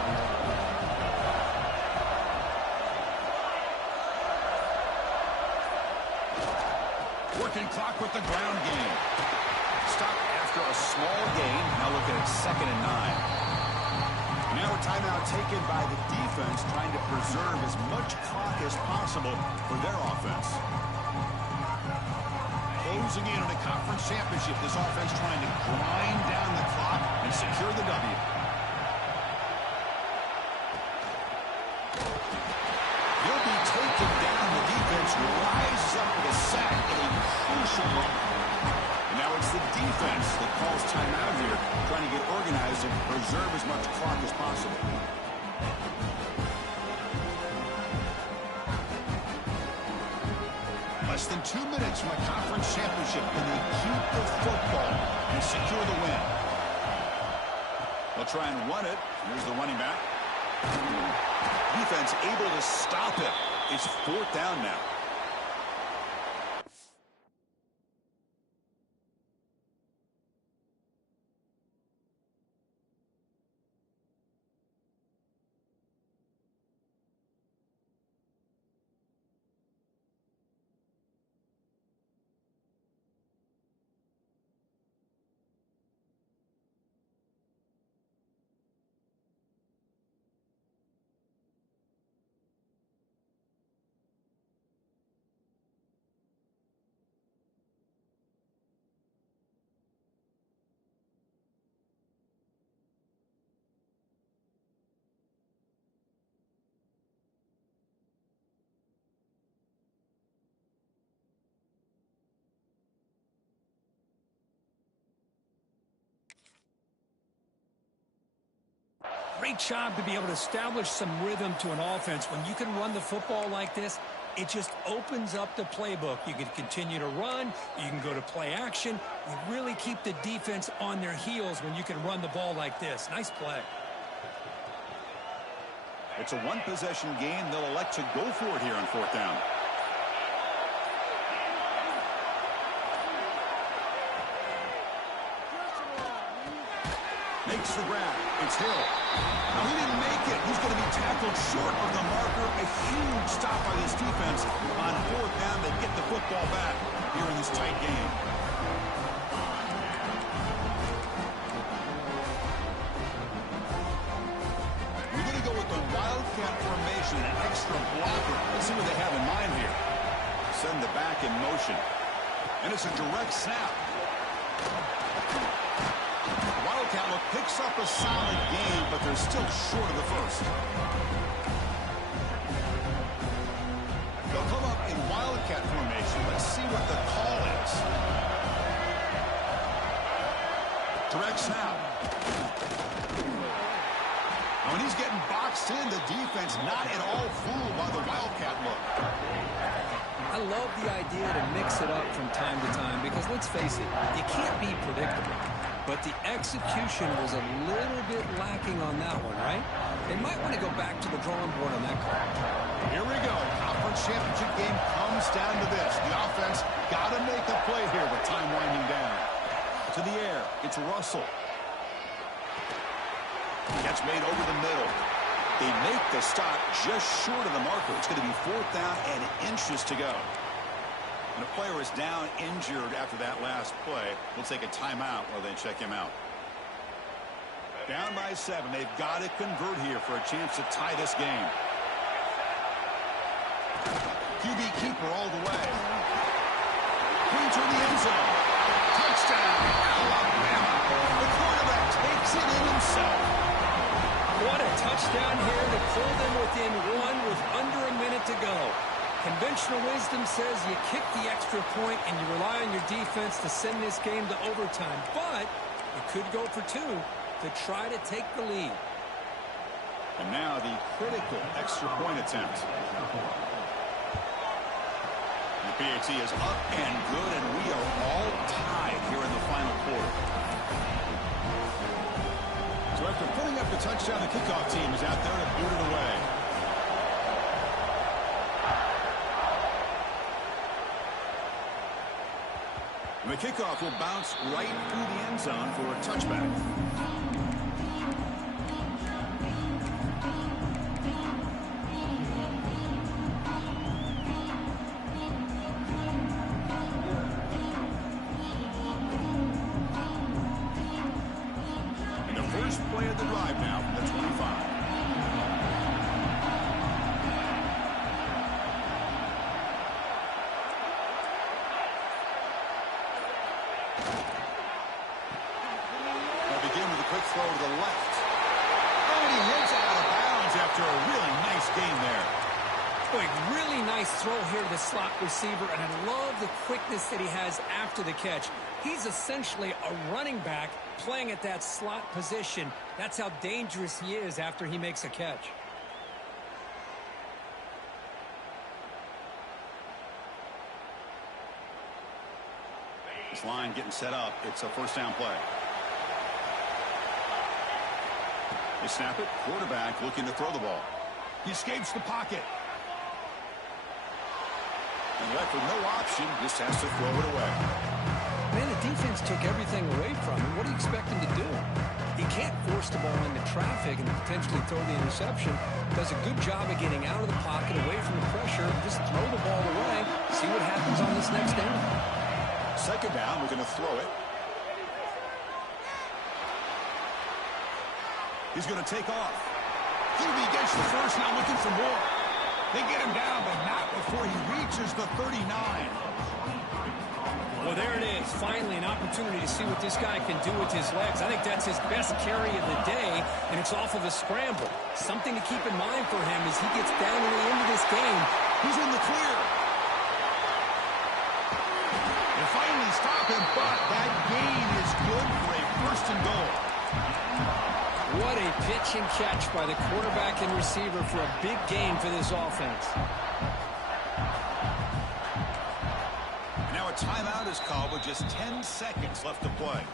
Working clock with the ground game. Stop after a small gain. Now look at it, 2nd and 9. Now a timeout taken by the defense, trying to preserve as much clock as possible for their offense. Closing in on a conference championship, this offense trying to grind down the clock and secure the W. He'll be taken down. The defense rises up with a sack in a crucial moment. And now it's the defense that calls timeout here, trying to get organized and preserve as much clock as possible. Less than 2 minutes from a conference championship. Can they keep the football and secure the win? They'll try and run it. Here's the running back. Defense able to stop it. It's 4th down now. Great job to be able to establish some rhythm to an offense. When you can run the football like this, it just opens up the playbook. You can continue to run. You can go to play action. You really keep the defense on their heels when you can run the ball like this. Nice play. It's a one-possession game. They'll elect to go for it here on 4th down. Makes the grab. It's Hill. Now, he didn't make it. He's going to be tackled short of the marker. A huge stop by this defense. On 4th down, they get the football back here in this tight game. We're going to go with the Wildcat formation, an extra blocker. Let's see what they have in mind here. Send the back in motion. And it's a direct snap. Wildcat picks up a solid gain, but they're still short of the first. They'll come up in Wildcat formation. Let's see what the call is. Direct snap. Now, when he's getting boxed in, the defense not at all fooled by the Wildcat look. I love the idea to mix it up from time to time because, let's face it, you can't be predictable. But the execution was a little bit lacking on that one, right? They might want to go back to the drawing board on that call. Here we go. Conference championship game comes down to this. The offense got to make a play here with time winding down. To the air. It's Russell. Catch made over the middle. They make the stop just short of the marker. It's going to be 4th down and inches to go. And a player is down injured after that last play. We'll take a timeout while they check him out. Down by 7. They've got to convert here for a chance to tie this game. QB keeper all the way. Clean to the end zone. Touchdown, Alabama. The quarterback takes it in himself. What a touchdown here to pull them within 1 with under a minute to go. Conventional wisdom says you kick the extra point and you rely on your defense to send this game to overtime. But you could go for 2 to try to take the lead. And now the critical extra point attempt. The PAT is up and good, and we are all tied here in the final quarter. So after putting up the touchdown, the kickoff team is out there to boot it away. And the kickoff will bounce right through the end zone for a touchback. after a really nice game there. Boy, really nice throw here to the slot receiver, and I love the quickness that he has after the catch. He's essentially a running back playing at that slot position. That's how dangerous he is after he makes a catch. This line getting set up. It's a first down play. They snap it. Quarterback looking to throw the ball. He escapes the pocket. And left with no option, just has to throw it away. Man, the defense took everything away from him. What do you expect him to do? He can't force the ball into traffic and potentially throw the interception. Does a good job of getting out of the pocket, away from the pressure, just throw the ball away, see what happens on this next down. Second down, we're going to throw it. He's going to take off. He gets the first, now looking for more. They get him down, but not before he reaches the 39. Well, there it is. Finally, an opportunity to see what this guy can do with his legs. I think that's his best carry of the day, and it's off of a scramble. Something to keep in mind for him as he gets down to the end of this game. He's in the clear. They finally stop him, but that gain is good for a first and goal. What a pitch and catch by the quarterback and receiver for a big gain for this offense. Now a timeout is called with just 10 seconds left to play.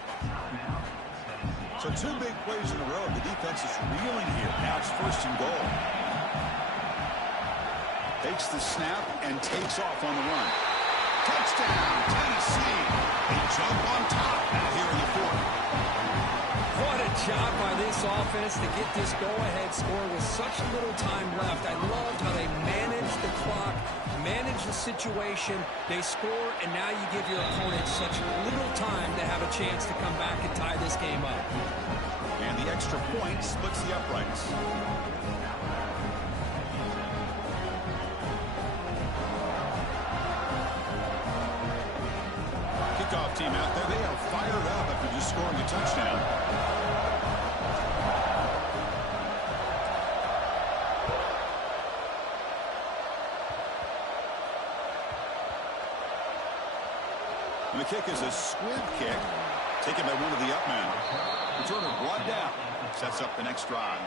So two big plays in a row. The defense is reeling here. Now it's first and goal. Takes the snap and takes off on the run. Touchdown, Tennessee. They jump on top now here in the fourth. What a job by this offense to get this go-ahead score with such little time left. I loved how they managed the clock, managed the situation. They score, and now you give your opponent such little time to have a chance to come back and tie this game up. And the extra point splits the uprights. Kickoff team out there, they are fired up after just scoring a touchdown. And the kick is a squib kick, taken by one of the up men. Returner brought down, sets up the next drive.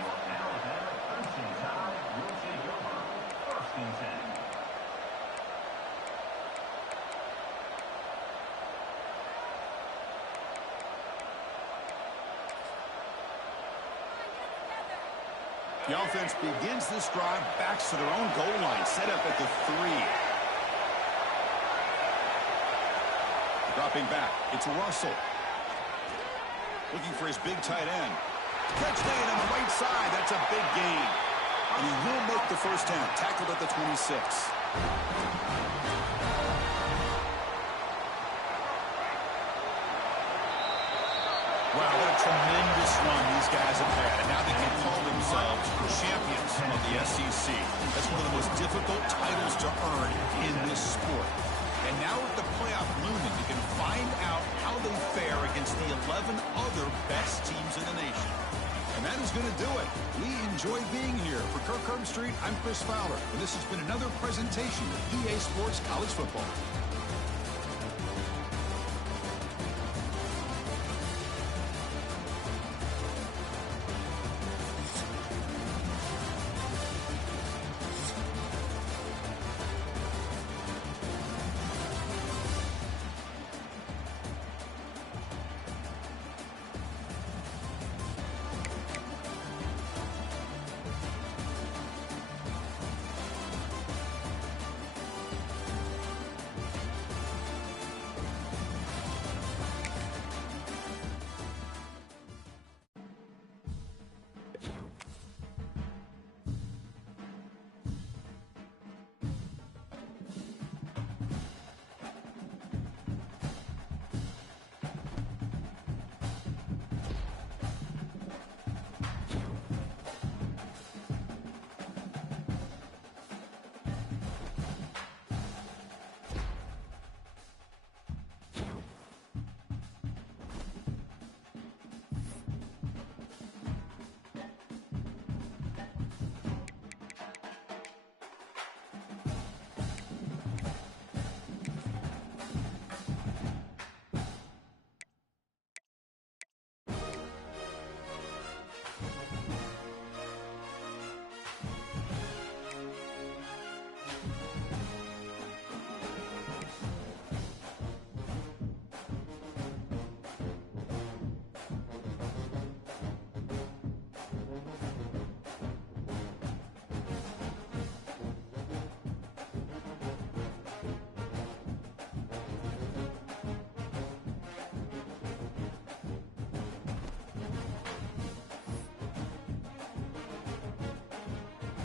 The offense begins this drive, backs to their own goal line, set up at the 3. Dropping back, it's Russell. Looking for his big tight end. Touchdown on the right side, that's a big gain. And he will make the first down, tackled at the 26. Wow, what a tremendous run these guys have had. And now they can call themselves champions of the SEC. That's one of the most difficult titles to earn in this sport. And now with the playoff looming, you can find out how they fare against the 11 other best teams in the nation. And that is going to do it. We enjoy being here. For Kirk Herbstreit, I'm Chris Fowler. And this has been another presentation of EA Sports College Football.